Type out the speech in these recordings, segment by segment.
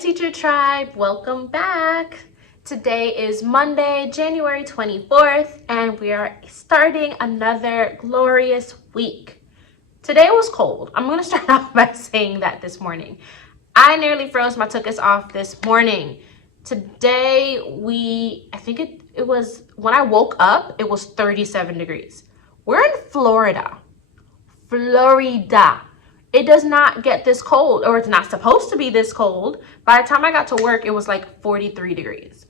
Teacher Tribe, welcome back. Today is Monday, January 24th, and we are starting another glorious week. Today was cold. I'm going to start off by saying that this morning. I nearly froze my tuchus off this morning. Today, I think it was, when I woke up, it was 37 degrees. We're in Florida. It does not get this cold, or it's not supposed to be this cold. By the time I got to work, it was like 43 degrees.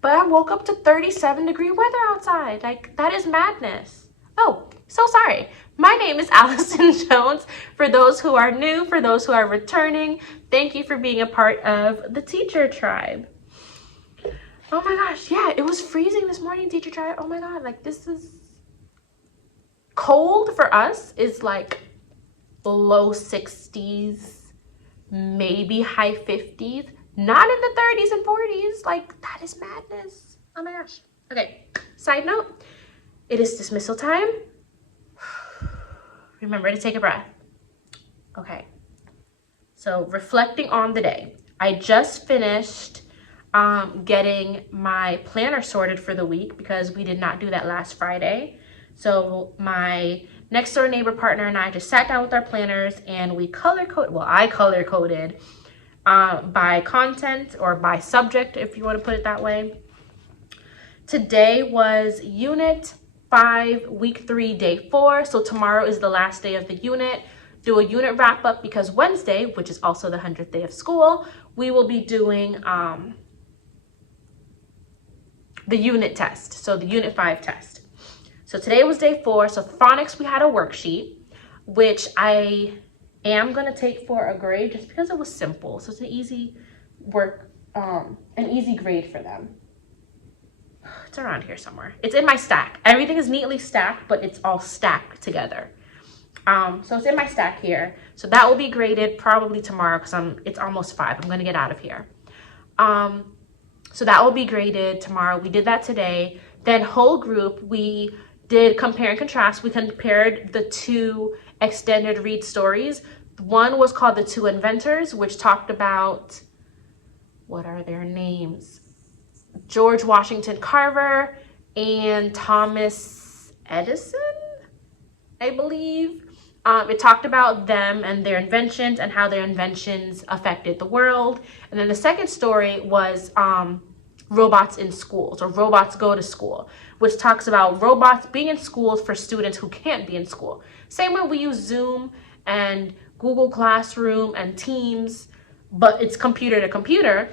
But I woke up to 37-degree weather outside. Like, that is madness. Oh, so sorry. My name is Allison Jones. For those who are new, for those who are returning, thank you for being a part of the Teacher Tribe. Oh my gosh, yeah, it was freezing this morning, Teacher Tribe. Oh my God, like this is cold for us is like low 60s, maybe high 50s, not in the 30s and 40s. Like, that is madness. Oh my gosh. Okay, side note, it is dismissal time. Remember to take a breath. Okay, so reflecting on the day. I just finished getting my planner sorted for the week because we did not do that last Friday. So my next door neighbor partner and I just sat down with our planners and we I color coded by content or by subject, if you want to put it that way. Today was Unit 5, Week 3, Day 4. So tomorrow is the last day of the unit. Do a unit wrap up because Wednesday, which is also the 100th day of school, we will be doing the unit test. So the Unit 5 test. So today was day 4. So phonics, we had a worksheet, which I am going to take for a grade just because it was simple. So it's an easy an easy grade for them. It's around here somewhere. It's in my stack. Everything is neatly stacked, but it's all stacked together. So it's in my stack here. So that will be graded probably tomorrow because it's almost 5. I'm going to get out of here. So that will be graded tomorrow. We did that today. Then whole group, we did compare and contrast. We compared the 2 extended read stories. One was called The Two Inventors, which talked about, what are their names? George Washington Carver and Thomas Edison, I believe. It talked about them and their inventions and how their inventions affected the world. And then the second story was robots in schools, or robots go to school, which talks about robots being in schools for students who can't be in school. Same way we use Zoom and Google Classroom and Teams, but it's computer to computer.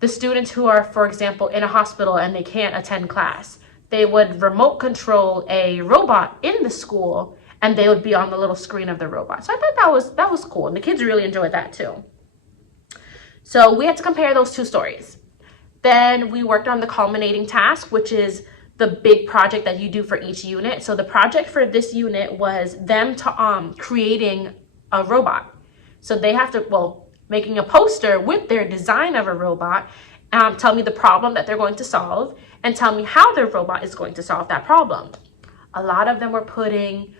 The students who are, for example, in a hospital and they can't attend class, they would remote control a robot in the school and they would be on the little screen of the robot. So I thought that was cool. And the kids really enjoyed that too. So we had to compare those 2 stories. Then we worked on the culminating task, which is the big project that you do for each unit. So the project for this unit was them creating a robot. So they have to, making a poster with their design of a robot, tell me the problem that they're going to solve, and tell me how their robot is going to solve that problem. A lot of them were putting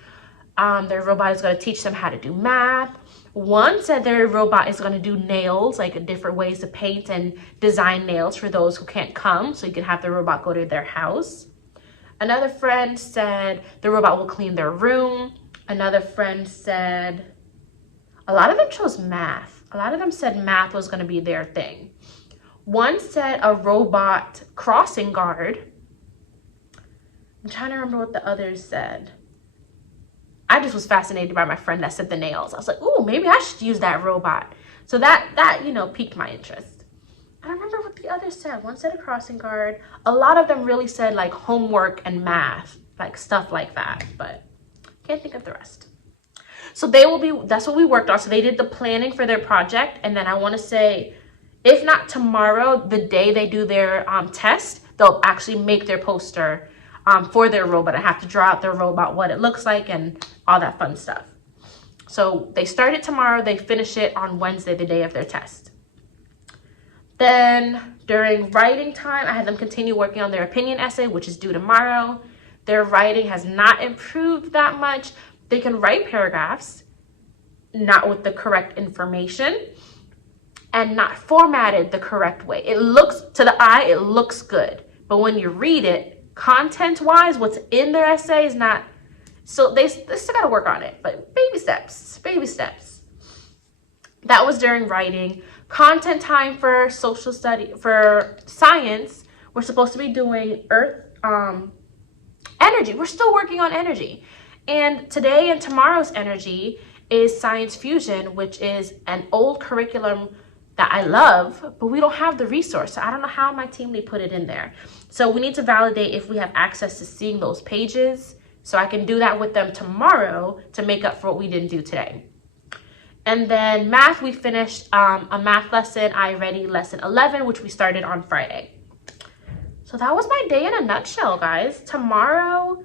their robot is going to teach them how to do math. One said their robot is going to do nails, like different ways to paint and design nails for those who can't come, so you can have the robot go to their house. Another friend said the robot will clean their room. Another friend said, a lot of them chose math. A lot of them said math was going to be their thing. One said a robot crossing guard. I'm trying to remember what the others said. I just was fascinated by my friend that said the nails. I was like, ooh, maybe I should use that robot. So that piqued my interest. I don't remember what the others said. One said a crossing guard. A lot of them really said like homework and math, like stuff like that, but can't think of the rest. So that's what we worked on. So they did the planning for their project. And then I want to say, if not tomorrow, the day they do their test, they'll actually make their poster for their robot. I have to draw out their robot, what it looks like, and all that fun stuff. So they start it tomorrow. They finish it on Wednesday, the day of their test. Then during writing time, I had them continue working on their opinion essay, which is due tomorrow. Their writing has not improved that much. They can write paragraphs, not with the correct information. and not formatted the correct way. It looks, to the eye, it looks good. But when you read it, content-wise, what's in their essay is not, so they still got to work on it. But baby steps, baby steps. That was during writing. Content time for social study, for science, we're supposed to be doing earth, energy. We're still working on energy. And today and tomorrow's energy is science fusion, which is an old curriculum that I love, but we don't have the resource. So I don't know how my team, they put it in there. So we need to validate if we have access to seeing those pages, so I can do that with them tomorrow to make up for what we didn't do today. And then math, we finished a math lesson, I Ready lesson 11, which we started on Friday. So that was my day in a nutshell, guys. Tomorrow,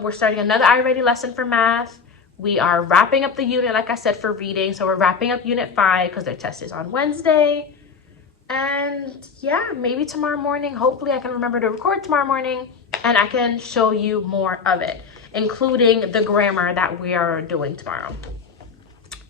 we're starting another I Ready lesson for math. We are wrapping up the unit, like I said, for reading. So we're wrapping up unit 5 because their test is on Wednesday. And yeah, maybe tomorrow morning, hopefully I can remember to record tomorrow morning and I can show you more of it, including the grammar that we are doing tomorrow.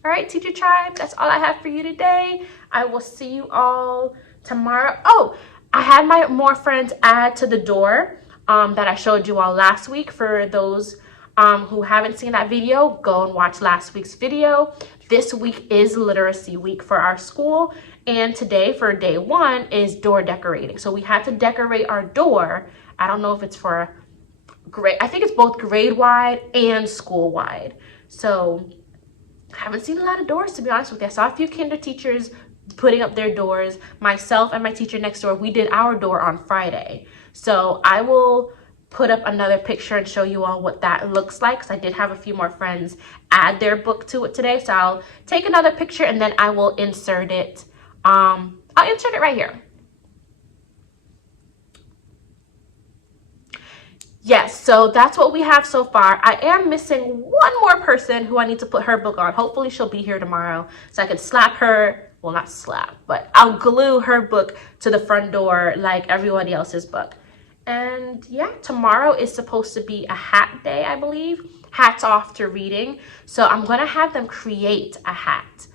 All right, Teacher Tribe, that's all I have for you today. I will see you all tomorrow. Oh, I had my more friends add to the door that I showed you all last week. For those who haven't seen that video, go and watch last week's video. This week is literacy week for our school. And today, for day 1, is door decorating. So we had to decorate our door. I don't know if it's for grade, I think it's both grade-wide and school-wide. So I haven't seen a lot of doors, to be honest with you. I saw a few kinder teachers putting up their doors. Myself and my teacher next door, we did our door on Friday. So I will put up another picture and show you all what that looks like, because I did have a few more friends add their book to it today. So I'll take another picture and then I will insert it. I'll insert it right here. Yes, so that's what we have so far. I am missing one more person who I need to put her book on. Hopefully she'll be here tomorrow so I can slap her, well, not slap, but I'll glue her book to the front door like everybody else's book. And yeah, tomorrow is supposed to be a hat day, I believe. Hats off to reading. So I'm gonna have them create a hat.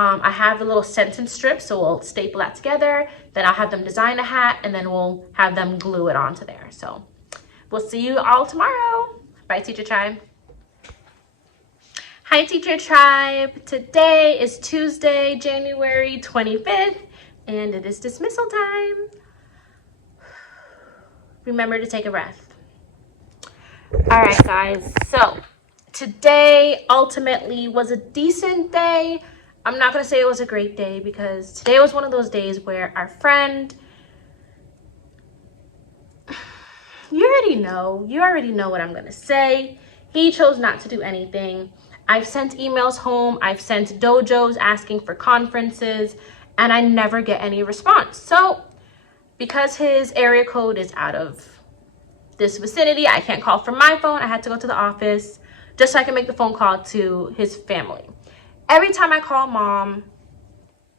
I have a little sentence strip, so we'll staple that together. Then I'll have them design a hat and then we'll have them glue it onto there. So we'll see you all tomorrow. Bye, Teacher Tribe. Hi, Teacher Tribe. Today is Tuesday, January 25th, and it is dismissal time. Remember to take a breath. All right, guys. So today ultimately was a decent day. I'm not going to say it was a great day because today was one of those days where our friend, you already know what I'm going to say. He chose not to do anything. I've sent emails home. I've sent dojos asking for conferences, and I never get any response. So because his area code is out of this vicinity, I can't call from my phone. I had to go to the office just so I can make the phone call to his family. Every time I call mom,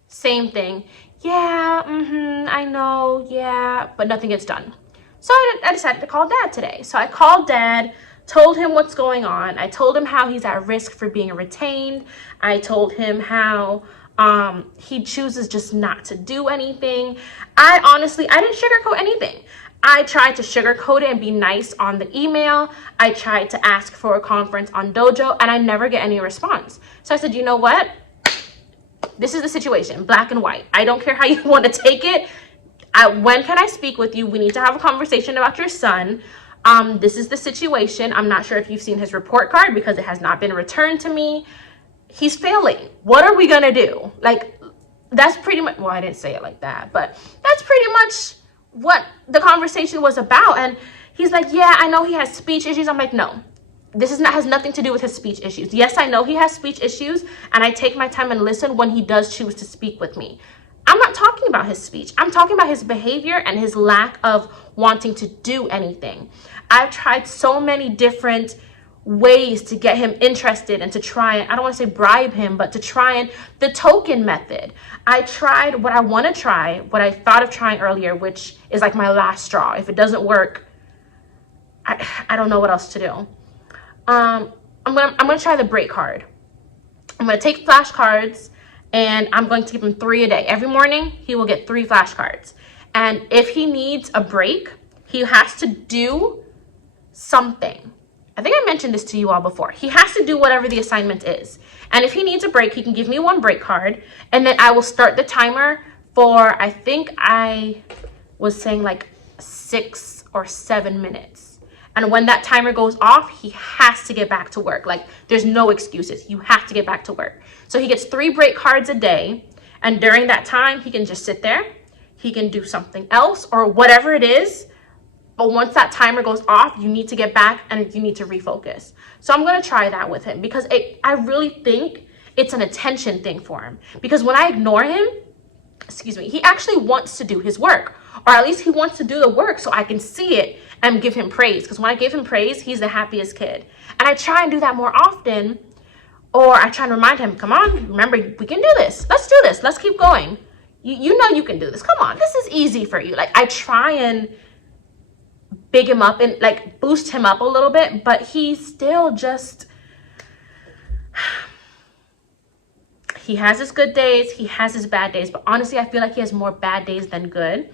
same thing. Yeah, I know, yeah, but nothing gets done. So I decided to call dad today. So I called dad, told him what's going on. I told him how he's at risk for being retained. I told him how he chooses just not to do anything. I didn't sugarcoat anything. I tried to sugarcoat it and be nice on the email. I tried to ask for a conference on Dojo, and I never get any response. So I said, you know what? This is the situation, black and white. I don't care how you want to take it. When can I speak with you? We need to have a conversation about your son. This is the situation. I'm not sure if you've seen his report card because it has not been returned to me. He's failing. What are we going to do? Like, that's pretty much, well, I didn't say it like that, but that's pretty much what the conversation was about. And he's like, yeah, I know he has speech issues. I'm like, no, has nothing to do with his speech issues. Yes, I know he has speech issues, and I take my time and listen when he does choose to speak with me. I'm not talking about his speech. I'm talking about his behavior and his lack of wanting to do anything. I've tried so many different ways to get him interested and to try and, I don't want to say bribe him, but to try and the token method. I tried what I want to try, what I thought of trying earlier, which is like my last straw. If it doesn't work, I don't know what else to do. I'm gonna try the break card. I'm gonna take flashcards and I'm going to give him 3 a day. Every morning, he will get 3 flashcards. And if he needs a break, he has to do something. I think I mentioned this to you all before. He has to do whatever the assignment is. And if he needs a break, he can give me 1 break card, and then I will start the timer for, I think I was saying like 6 or 7 minutes. And when that timer goes off, he has to get back to work. Like, there's no excuses. You have to get back to work. So he gets 3 break cards a day. And during that time, he can just sit there. He can do something else or whatever it is. But once that timer goes off, you need to get back and you need to refocus. So I'm going to try that with him because I really think it's an attention thing for him. Because when I ignore him, he actually wants to do his work. Or at least he wants to do the work so I can see it and give him praise. Because when I give him praise, he's the happiest kid. And I try and do that more often. Or I try and remind him, come on, remember, we can do this. Let's do this. Let's keep going. You know you can do this. Come on, this is easy for you. Like, I try and big him up and like boost him up a little bit, but he's still just, he has his good days, he has his bad days, but honestly I feel like he has more bad days than good.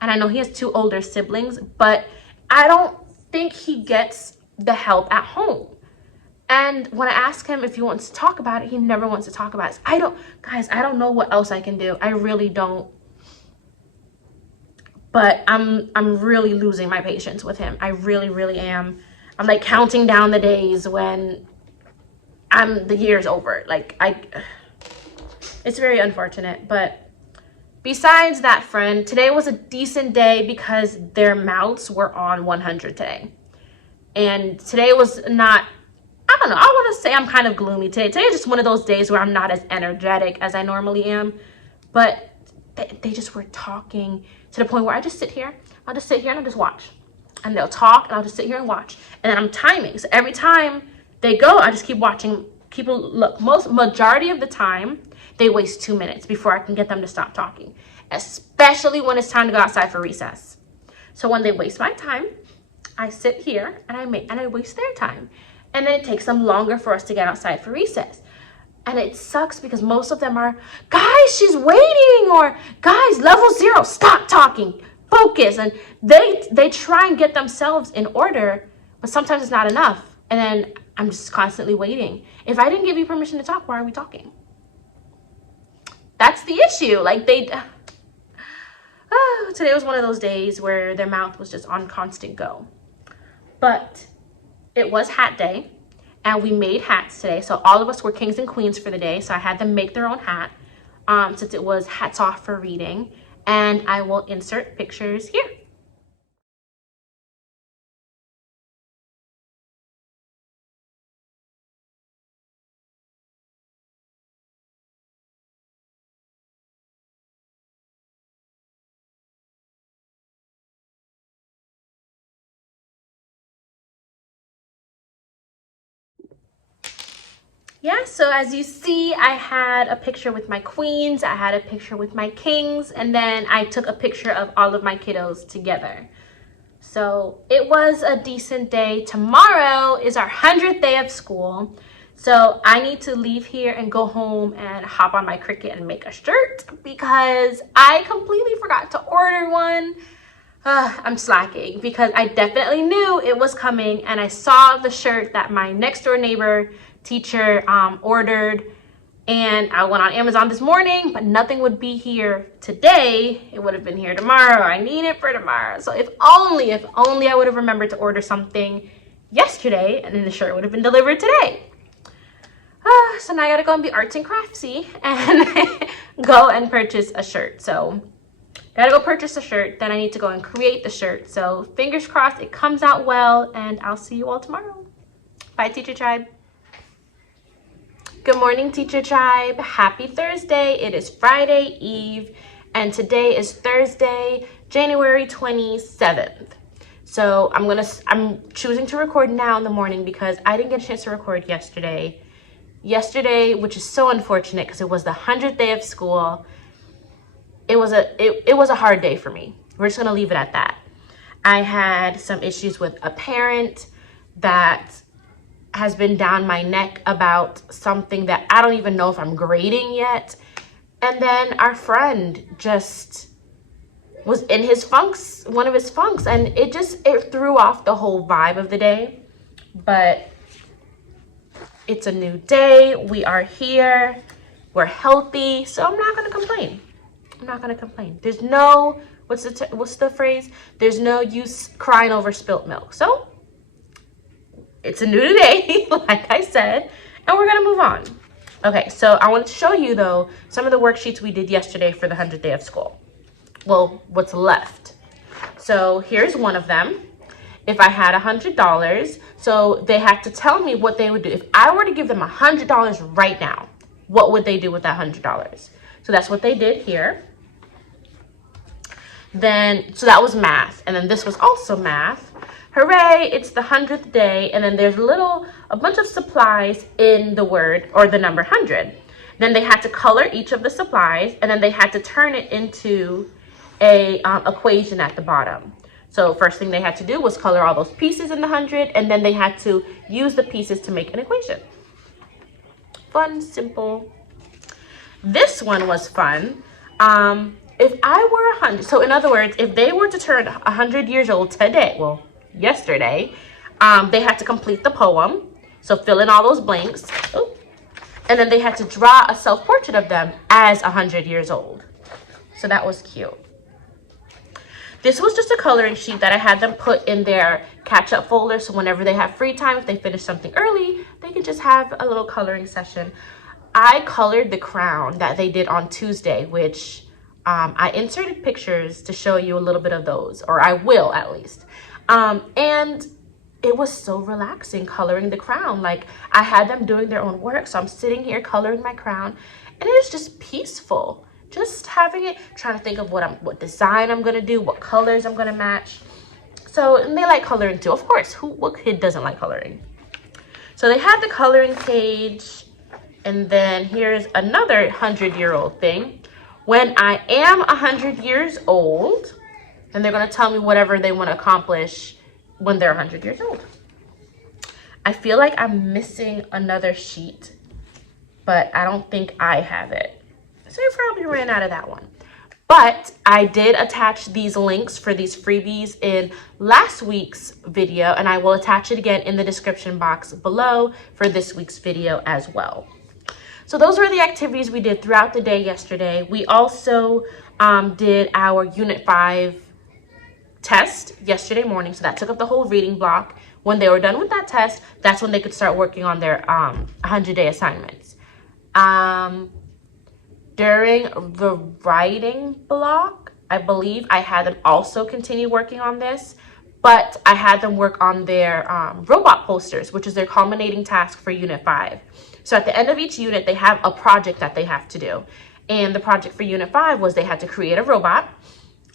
And I know he has 2 older siblings, but I don't think he gets the help at home. And when I ask him if he wants to talk about it, he never wants to talk about it. I don't know what else I can do. I really don't. But I'm really losing my patience with him. I really, really am. I'm like counting down the days when the year's over. Like, it's very unfortunate. But besides that, friend, today was a decent day because their mouths were on 100 today. And today was not, I don't know, I want to say I'm kind of gloomy today. Today is just one of those days where I'm not as energetic as I normally am. But they just were talking to the point where I just sit here. I'll just sit here and I'll just watch. And they'll talk and I'll just sit here and watch. And then I'm timing. So every time they go, I just keep watching. Look, majority of the time, they waste 2 minutes before I can get them to stop talking. Especially when it's time to go outside for recess. So when they waste my time, I sit here and I waste their time. And then it takes them longer for us to get outside for recess. And it sucks because most of them are, guys, she's waiting, or guys, level 0, stop talking, focus. And they try and get themselves in order, but sometimes it's not enough. And then I'm just constantly waiting. If I didn't give you permission to talk, why are we talking? That's the issue. Like, today was one of those days where their mouth was just on constant go. But it was hat day. And we made hats today. So all of us were kings and queens for the day. So I had them make their own hat since it was hats off for reading. And I will insert pictures here. Yeah, so as you see, I had a picture with my queens, I had a picture with my kings, and then I took a picture of all of my kiddos together. So it was a decent day. Tomorrow is our 100th day of school. So I need to leave here and go home and hop on my Cricut and make a shirt because I completely forgot to order one. I'm slacking because I definitely knew it was coming, and I saw the shirt that my next door neighbor teacher ordered, and I went on Amazon this morning, but nothing would be here today. It would have been here tomorrow. I need it for tomorrow. So if only I would have remembered to order something yesterday, and then the shirt would have been delivered today. So now I gotta go and be arts and craftsy and go and purchase a shirt. So gotta go purchase a shirt, then I need to go and create the shirt. So fingers crossed it comes out well, and I'll see you all tomorrow. Bye, Teacher Tribe. Good morning, Teacher Tribe. Happy Thursday. It is Friday Eve, and today is Thursday, January 27th. So I'm choosing to record now in the morning because I didn't get a chance to record yesterday. Which is so unfortunate because it was the 100th day of school. It was a hard day for me. We're just gonna leave it at that. I had some issues with a parent that has been down my neck about something that I don't even know if I'm grading yet. And then our friend just was in his funks, one of his funks, and it threw off the whole vibe of the day. But it's a new day. We are here. We're healthy. So I'm not going to complain. I'm not going to complain. There's no, what's the phrase? There's no use crying over spilt milk. So it's a new day, like I said, and we're going to move on. Okay, so I wanted to show you, though, some of the worksheets we did yesterday for the 100th day of school. Well, what's left. So here's one of them. If I had $100, so they had to tell me what they would do. If I were to give them $100 right now, what would they do with that $100? So that's what they did here. Then, so that was math. And then this was also math. Hooray, it's the 100th day. And then there's a bunch of supplies in the word or the number 100. Then they had to color each of the supplies, and then they had to turn it into a equation at the bottom. So first thing they had to do was color all those pieces in the 100, and then they had to use the pieces to make an equation. Fun, simple. This one was fun. If I were 100, so in other words, if they were to turn 100 years old today, well, yesterday, they had to complete the poem. So fill in all those blanks. Oh, and then they had to draw a self-portrait of them as 100 years old. So that was cute. This was just a coloring sheet that I had them put in their catch-up folder, so whenever they have free time, if they finish something early, they can just have a little coloring session. I colored the crown that they did on Tuesday, which I inserted pictures to show you a little bit of those, or I will at least. And it was so relaxing coloring the crown. Like, I had them doing their own work, so I'm sitting here coloring my crown, and it was just peaceful. Just having it, trying to think of what design I'm gonna do, what colors I'm gonna match. So, and they like coloring too. Of course, what kid doesn't like coloring? So they had the coloring page, and then here's another 100-year-old thing. When I am 100 years old, and they're gonna tell me whatever they want to accomplish when they're 100 years old. I feel like I'm missing another sheet, but I don't think I have it. So I probably ran out of that one. But I did attach these links for these freebies in last week's video, and I will attach it again in the description box below for this week's video as well. So those were the activities we did throughout the day yesterday. We also did our Unit 5 test yesterday morning, so that took up the whole reading block. When they were done with that test, that's when they could start working on their 100-day assignments. During the writing block, I believe I had them also continue working on this, but I had them work on their robot posters, which is their culminating task for Unit 5. So at the end of each unit, they have a project that they have to do. And the project for Unit 5 was they had to create a robot.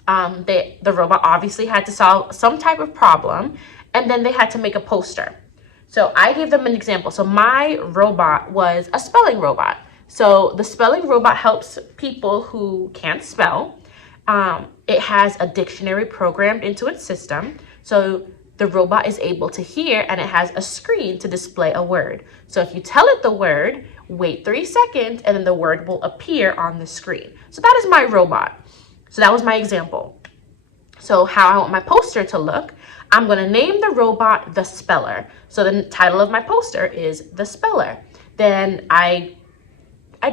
The robot obviously had to solve some type of problem, and then they had to make a poster. So I gave them an example. So my robot was a spelling robot. So the spelling robot helps people who can't spell. It has a dictionary programmed into its system. So the robot is able to hear, and it has a screen to display a word. So if you tell it the word, wait 3 seconds, and then the word will appear on the screen. So that is my robot. So that was my example. So how I want my poster to look, I'm going to name the robot The Speller. So the title of my poster is The Speller. Then I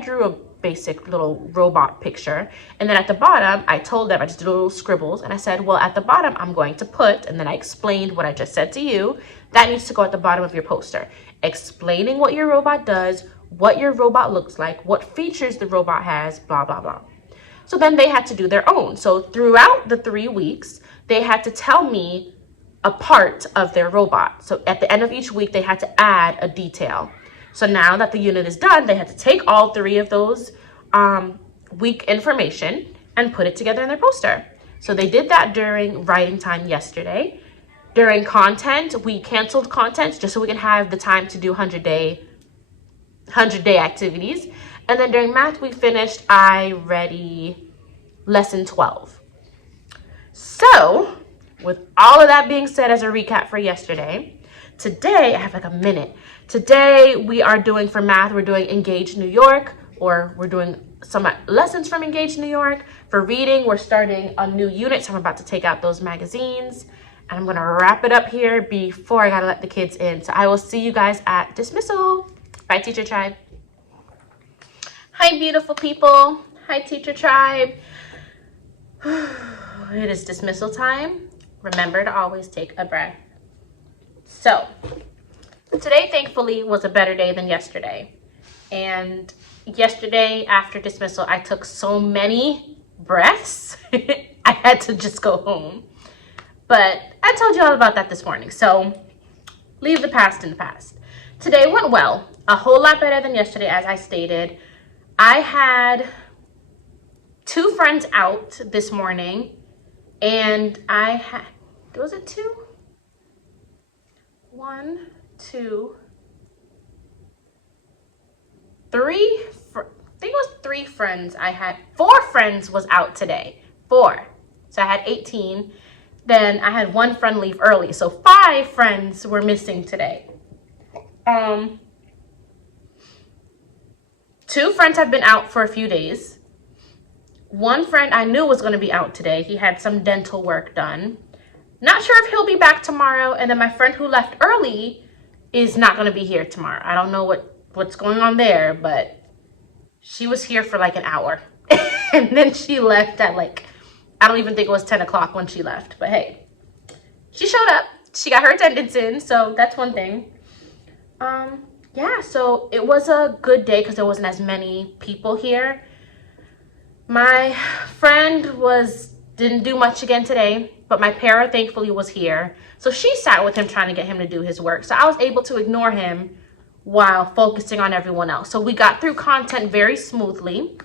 drew a basic little robot picture. And then at the bottom, I told them, I just did little scribbles. And I said, well, at the bottom, I'm going to put, and then I explained what I just said to you. That needs to go at the bottom of your poster. Explaining what your robot does, what your robot looks like, what features the robot has, blah, blah, blah. So then they had to do their own. So throughout the 3 weeks, they had to tell me a part of their robot. So at the end of each week, they had to add a detail. So now that the unit is done, they had to take all 3 of those week information and put it together in their poster. So they did that during writing time yesterday. During content, we canceled content just so we can have the time to do 100-day activities. And then during math, we finished iReady lesson 12. So with all of that being said as a recap for yesterday, today, I have like a minute. Today we are doing, for math, we're doing Engage New York, or we're doing some lessons from Engage New York. For reading, we're starting a new unit, so I'm about to take out those magazines. And I'm going to wrap it up here before I got to let the kids in. So I will see you guys at dismissal. Bye, Teacher Tribe. Hi, beautiful people. Hi, Teacher Tribe. It is dismissal time. Remember to always take a breath. So today, thankfully, was a better day than yesterday. And yesterday, after dismissal, I took so many breaths, I had to just go home. But I told you all about that this morning, so leave the past in the past. Today went well, a whole lot better than yesterday, as I stated. I had 2 friends out this morning, and I had, was it 2? 1, 2, 3, I think it was 3 friends I had. 4 friends was out today, 4. So I had 18. Then I had 1 friend leave early. So 5 friends were missing today. 2 friends have been out for a few days. 1 friend I knew was going to be out today. He had some dental work done. Not sure if he'll be back tomorrow. And then my friend who left early is not going to be here tomorrow. I don't know what's going on there, but she was here for like an hour. And then she left at like, I don't even think it was 10 o'clock when she left, but hey, she showed up. She got her attendance in, so that's one thing. Yeah, so it was a good day because there wasn't as many people here. My friend didn't do much again today, but my para thankfully was here. So she sat with him trying to get him to do his work. So I was able to ignore him while focusing on everyone else. So we got through content very smoothly.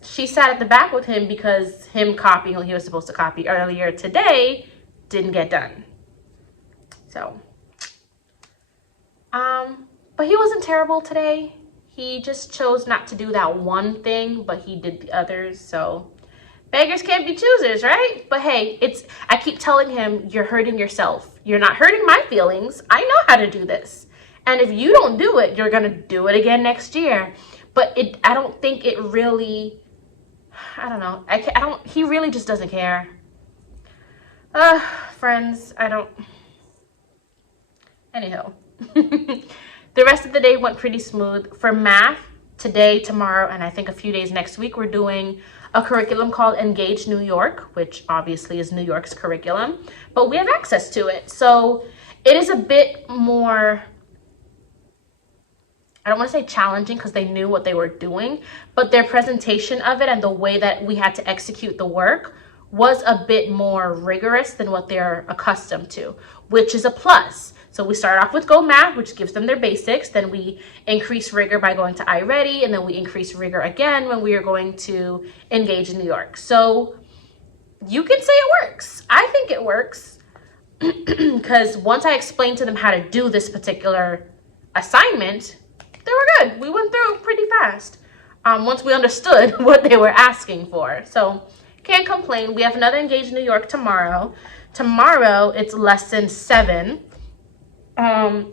She sat at the back with him because him copying what he was supposed to copy earlier today didn't get done. So, but he wasn't terrible today. He just chose not to do that one thing, but he did the others. So beggars can't be choosers, right? But hey, I keep telling him, you're hurting yourself. You're not hurting my feelings. I know how to do this. And if you don't do it, you're going to do it again next year. But I don't think it really, I don't know. He really just doesn't care. Friends, anyhow. The rest of the day went pretty smooth. For math, today, tomorrow, and I think a few days next week, we're doing a curriculum called Engage New York, which obviously is New York's curriculum, but we have access to it. So it is a bit more, I don't want to say challenging because they knew what they were doing, but their presentation of it and the way that we had to execute the work was a bit more rigorous than what they're accustomed to, which is a plus. So we start off with Go Math, which gives them their basics. Then we increase rigor by going to iReady, and then we increase rigor again when we are going to Engage in New York. So you can say it works. I think it works because once I explained to them how to do this particular assignment, they were good. We went through pretty fast once we understood what they were asking for. So can't complain. We have another Engage New York tomorrow. Tomorrow, it's lesson 7.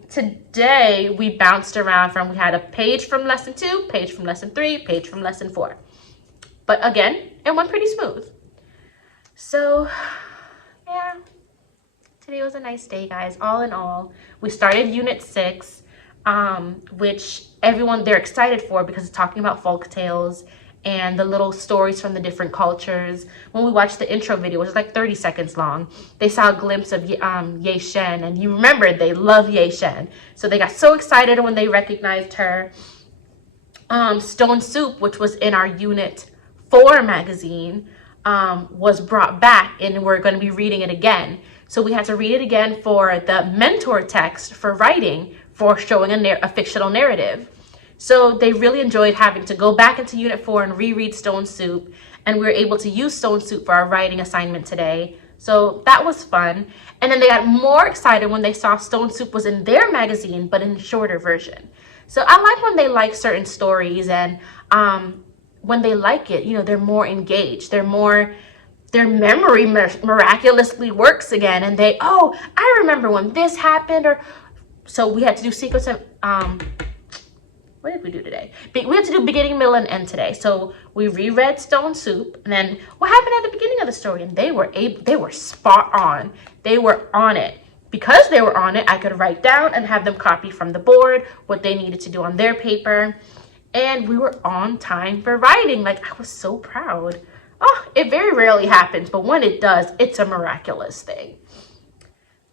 Today we bounced around we had a page from lesson 2, page from lesson 3, page from lesson 4. But again, it went pretty smooth. So yeah, today was a nice day, guys. All in all, we started unit 6, which they're excited for because it's talking about folk tales and the little stories from the different cultures. When we watched the intro video, which was like 30 seconds long, they saw a glimpse of Ye Shen, and you remember they love Ye Shen. So they got so excited when they recognized her. Stone Soup, which was in our Unit 4 magazine, was brought back, and we're going to be reading it again. So we had to read it again for the mentor text for writing, for showing a fictional narrative. So they really enjoyed having to go back into Unit 4 and reread Stone Soup, and we were able to use Stone Soup for our writing assignment today. So that was fun. And then they got more excited when they saw Stone Soup was in their magazine, but in a shorter version. So I like when they like certain stories, and when they like it, they're more engaged. Their memory miraculously works again, and I remember when this happened. So we had to do sequence of, what did we do today? We had to do beginning, middle, and end today. So we reread Stone Soup, and then what happened at the beginning of the story? And they were spot on. They were on it. Because they were on it, I could write down and have them copy from the board what they needed to do on their paper. And we were on time for writing. Like, I was so proud. Oh, it very rarely happens, but when it does, it's a miraculous thing.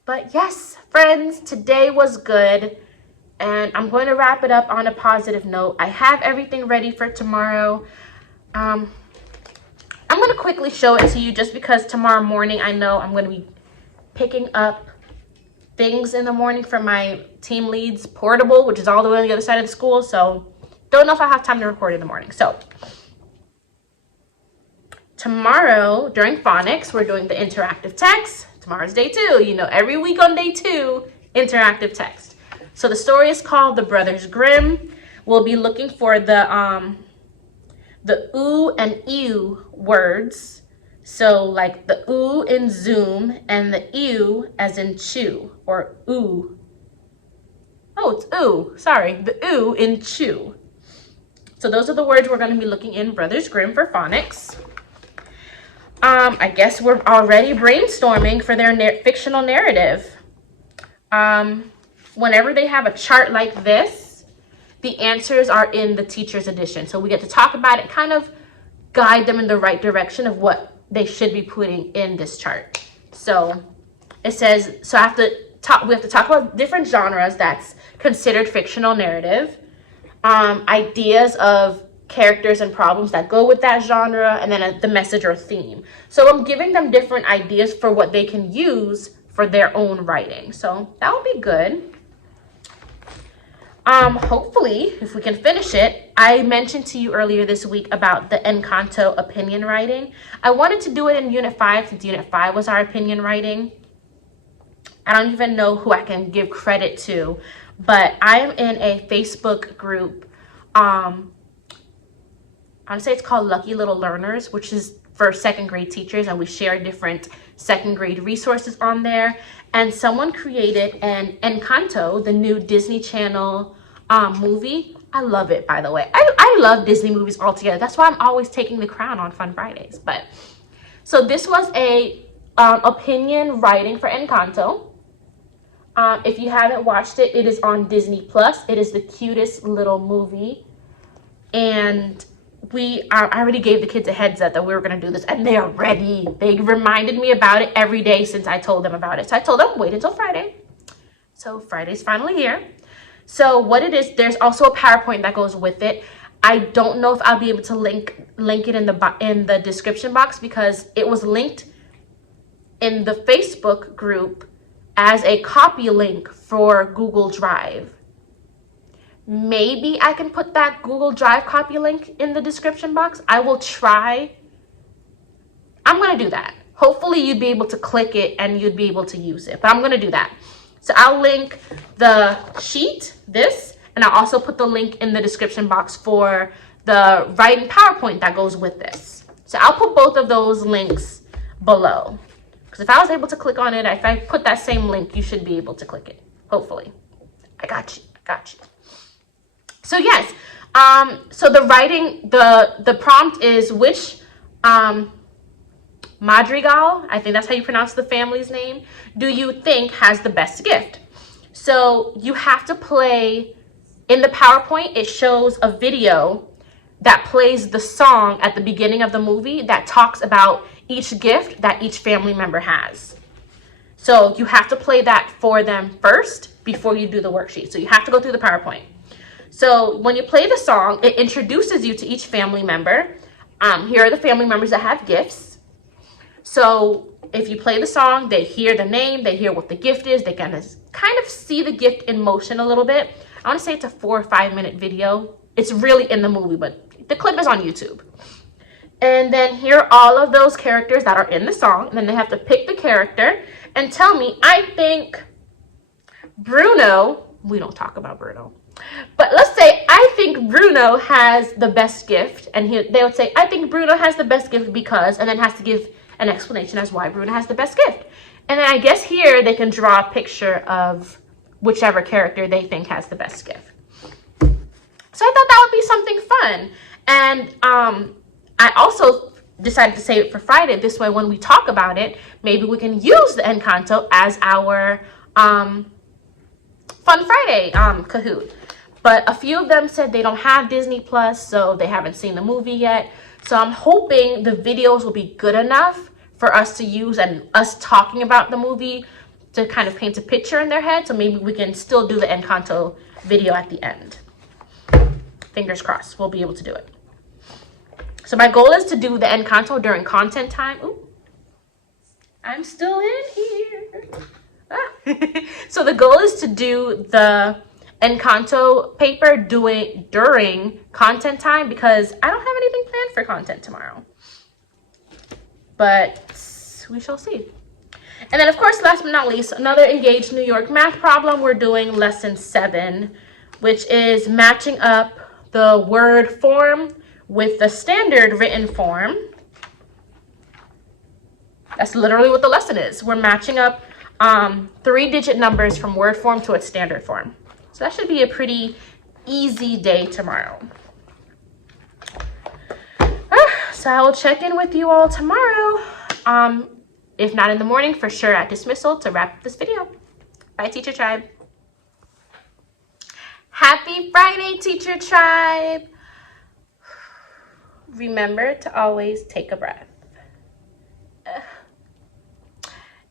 But yes, friends, today was good. And I'm going to wrap it up on a positive note. I have everything ready for tomorrow. I'm going to quickly show it to you just because tomorrow morning I know I'm going to be picking up things in the morning for my team lead's portable, which is all the way on the other side of the school. So don't know if I have time to record in the morning. So tomorrow during phonics, we're doing the interactive text. Tomorrow's day 2. You know, every week on day 2, interactive text. So the story is called The Brothers Grimm. We'll be looking for the ooh and ew words. So like the ooh in Zoom and the ew as in chew or ooh. Oh, it's ooh. Sorry, the ooh in chew. So those are the words we're going to be looking in Brothers Grimm for phonics. I guess we're already brainstorming for their fictional narrative. Whenever they have a chart like this, the answers are in the teacher's edition. So we get to talk about it, kind of guide them in the right direction of what they should be putting in this chart. So it says, so we have to talk about different genres that's considered fictional narrative, ideas of characters and problems that go with that genre, and then the message or theme. So I'm giving them different ideas for what they can use for their own writing. So that will be good. Hopefully, if we can finish it, I mentioned to you earlier this week about the Encanto opinion writing. I wanted to do it in Unit 5 since Unit 5 was our opinion writing. I don't even know who I can give credit to, but I'm in a Facebook group. I want to say it's called Lucky Little Learners, which is for second grade teachers, and we share different second grade resources on there. And someone created an Encanto, the new Disney Channel movie. I love it, by the way. I love Disney movies altogether. That's why I'm always taking the crown on Fun Fridays. But so this was a opinion writing for Encanto. If you haven't watched it, it is on Disney Plus. It is the cutest little movie, and I already gave the kids a heads up that we were going to do this, and they are ready. They reminded me about it every day since I told them about it. So I told them, wait until Friday. So Friday's finally here. So what it is, there's also a PowerPoint that goes with it. I don't know if I'll be able to link it in the description box because it was linked in the Facebook group as a copy link for Google Drive. Maybe I can put that Google Drive copy link in the description box. I will try. I'm going to do that. Hopefully you'd be able to click it and you'd be able to use it. But I'm going to do that. So I'll link the sheet, and I'll also put the link in the description box for the writing PowerPoint that goes with this. So I'll put both of those links below. Because if I was able to click on it, if I put that same link, you should be able to click it. Hopefully. I got you. So yes, so the writing, the prompt is which Madrigal, I think that's how you pronounce the family's name, do you think has the best gift? So you have to play, in the PowerPoint, it shows a video that plays the song at the beginning of the movie that talks about each gift that each family member has. So you have to play that for them first before you do the worksheet. So you have to go through the PowerPoint. So when you play the song, it introduces you to each family member. Here are the family members that have gifts. So if you play the song, they hear the name, they hear what the gift is, they kind of see the gift in motion a little bit. I want to say it's a 4 or 5 minute video. It's really in the movie, but the clip is on YouTube. And then here are all of those characters that are in the song. And then they have to pick the character and tell me, I think Bruno, we don't talk about Bruno, but let's say I think Bruno has the best gift, and they would say, I think Bruno has the best gift because, and then has to give an explanation as why Bruno has the best gift. And then I guess here they can draw a picture of whichever character they think has the best gift. So I thought that would be something fun. And I also decided to save it for Friday. This way, when we talk about it, maybe we can use the Encanto as our Fun Friday Kahoot. But a few of them said they don't have Disney Plus, so they haven't seen the movie yet. So I'm hoping the videos will be good enough for us to use and us talking about the movie to kind of paint a picture in their head. So maybe we can still do the Encanto video at the end. Fingers crossed, we'll be able to do it. So my goal is to do the Encanto during content time. Ooh, I'm still in here. Ah. So the goal is to do the Encanto paper during content time because I don't have anything planned for content tomorrow. But we shall see. And then, of course, last but not least, another Engaged New York math problem. We're doing lesson 7, which is matching up the word form with the standard written form. That's literally what the lesson is. We're matching up 3-digit numbers from word form to its standard form. So that should be a pretty easy day tomorrow. So I will check in with you all tomorrow. If not in the morning, for sure at dismissal to wrap up this video. Bye, Teacher Tribe. Happy Friday, Teacher Tribe. Remember to always take a breath.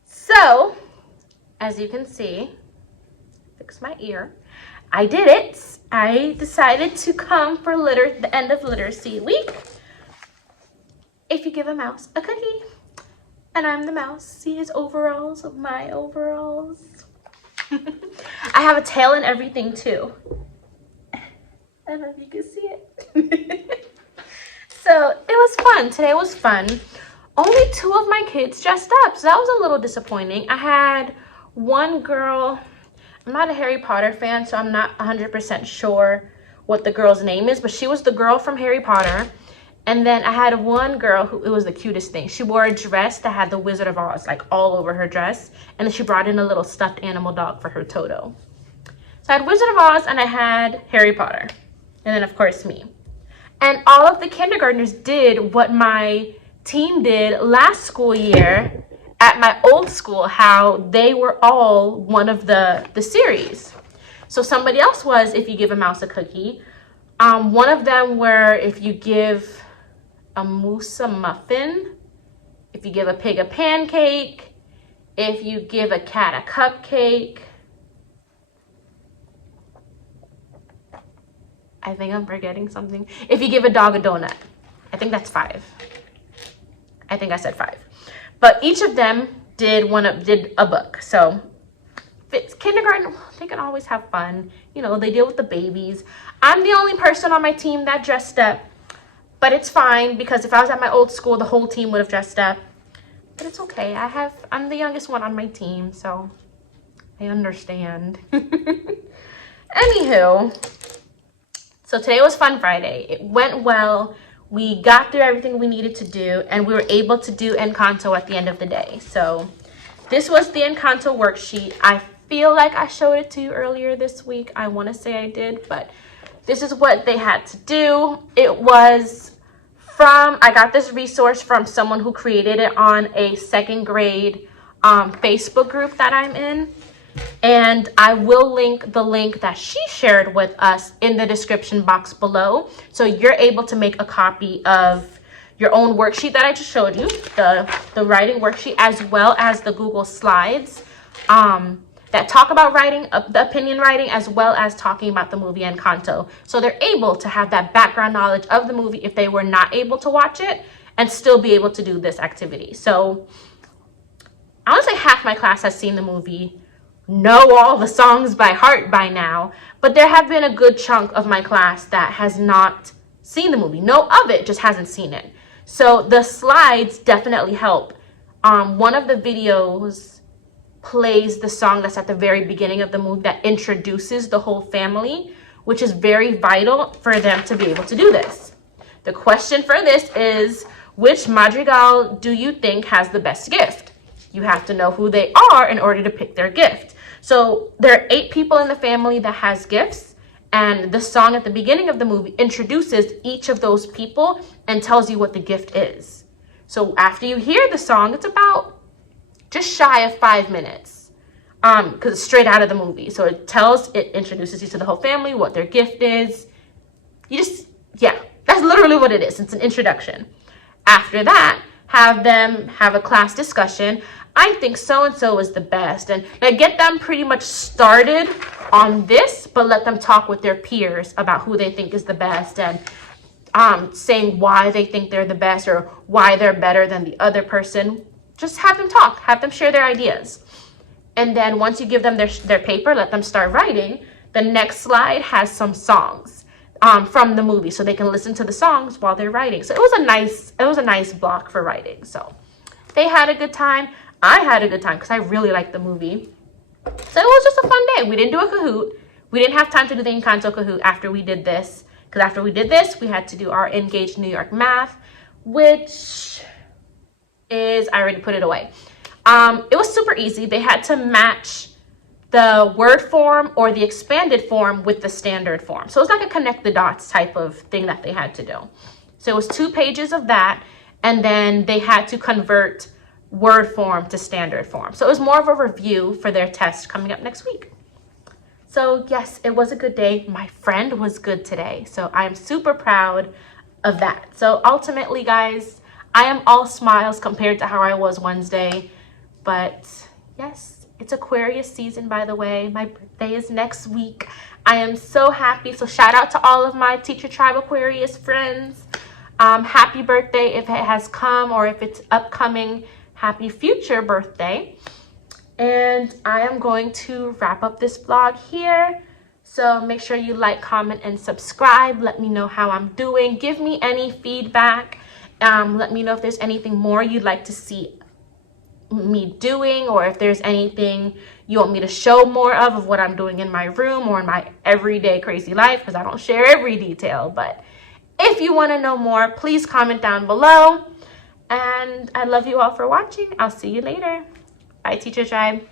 So, as you can see, fix my ear. I did it. I decided to come for the end of literacy week. If you give a mouse a cookie, and I'm the mouse, see his overalls, my overalls. I have a tail and everything too. I don't know if you can see it. So it was fun. Today was fun. Only 2 of my kids dressed up, so that was a little disappointing. I had one girl. I'm not a Harry Potter fan, so I'm not 100% sure what the girl's name is, but she was the girl from Harry Potter. And then I had one girl who, it was the cutest thing. She wore a dress that had the Wizard of Oz like all over her dress. And then she brought in a little stuffed animal dog for her Toto. So I had Wizard of Oz and I had Harry Potter. And then of course me. And all of the kindergartners did what my team did last school year at my old school, how they were all one of the series. So somebody else was if you give a mouse a cookie. One of them were if you give a moose a muffin, if you give a pig a pancake, if you give a cat a cupcake. I think I'm forgetting something. If you give a dog a donut. I think that's 5. I think I said 5. But each of them did a book. So it's kindergarten, they can always have fun. You know, they deal with the babies. I'm the only person on my team that dressed up. But it's fine because if I was at my old school, the whole team would have dressed up. But it's okay. I'm the youngest one on my team, so I understand. Anywho, so today was Fun Friday. It went well. We got through everything we needed to do, and we were able to do Encanto at the end of the day. So this was the Encanto worksheet. I feel like I showed it to you earlier this week. I want to say I did, but this is what they had to do. It was I got this resource from someone who created it on a 2nd grade Facebook group that I'm in. And I will link the link that she shared with us in the description box below. So you're able to make a copy of your own worksheet that I just showed you, the writing worksheet, as well as the Google Slides that talk about writing, the opinion writing, as well as talking about the movie Encanto. So they're able to have that background knowledge of the movie if they were not able to watch it and still be able to do this activity. So I want to say half my class has seen the movie, know all the songs by heart by now, but there have been a good chunk of my class that has not seen the movie. Know of it, just hasn't seen it. So the slides definitely help. One of the videos plays the song that's at the very beginning of the movie that introduces the whole family, which is very vital for them to be able to do this. The question for this is, which madrigal do you think has the best gift? You have to know who they are in order to pick their gift. So there are 8 people in the family that has gifts, And the song at the beginning of the movie introduces each of those people and tells you what the gift is. So after you hear the song, it's about just shy of 5 minutes, because it's straight out of the movie. So it introduces you to the whole family, what their gift is. Yeah, that's literally what it is. It's an introduction. After that, have them have a class discussion. I think so-and-so is the best. And like, get them pretty much started on this, but let them talk with their peers about who they think is the best, and saying why they think they're the best or why they're better than the other person. Just have them talk, have them share their ideas. And then once you give them their paper, let them start writing. The next slide has some songs from the movie, so they can listen to the songs while they're writing. So it was a nice block for writing. So they had a good time. I had a good time because I really liked the movie. So it was just a fun day. We didn't do a Kahoot. We didn't have time to do the Encanto Kahoot after we did this. Because after we did this, we had to do our Engaged New York Math, which is, I already put it away. It was super easy. They had to match the Word form or the expanded form with the standard form. So it's like a connect the dots type of thing that they had to do. So it was 2 pages of that, and then they had to convert Word form to standard form. So it was more of a review for their test coming up next week. So yes, it was a good day. My friend was good today. So I am super proud of that. So ultimately, guys, I am all smiles compared to how I was Wednesday. But yes, it's Aquarius season, by the way. My birthday is next week. I am so happy. So shout out to all of my Teacher Tribe Aquarius friends. Happy birthday if it has come, or if it's upcoming, happy future birthday. And I am going to wrap up this vlog here. So make sure you like, comment, and subscribe. Let me know how I'm doing. Give me any feedback. Let me know if there's anything more you'd like to see me doing, or if there's anything you want me to show more of what I'm doing in my room or in my everyday crazy life, because I don't share every detail. But if you want to know more, please comment down below. And I love you all for watching. I'll see you later. Bye, Teacher Tribe.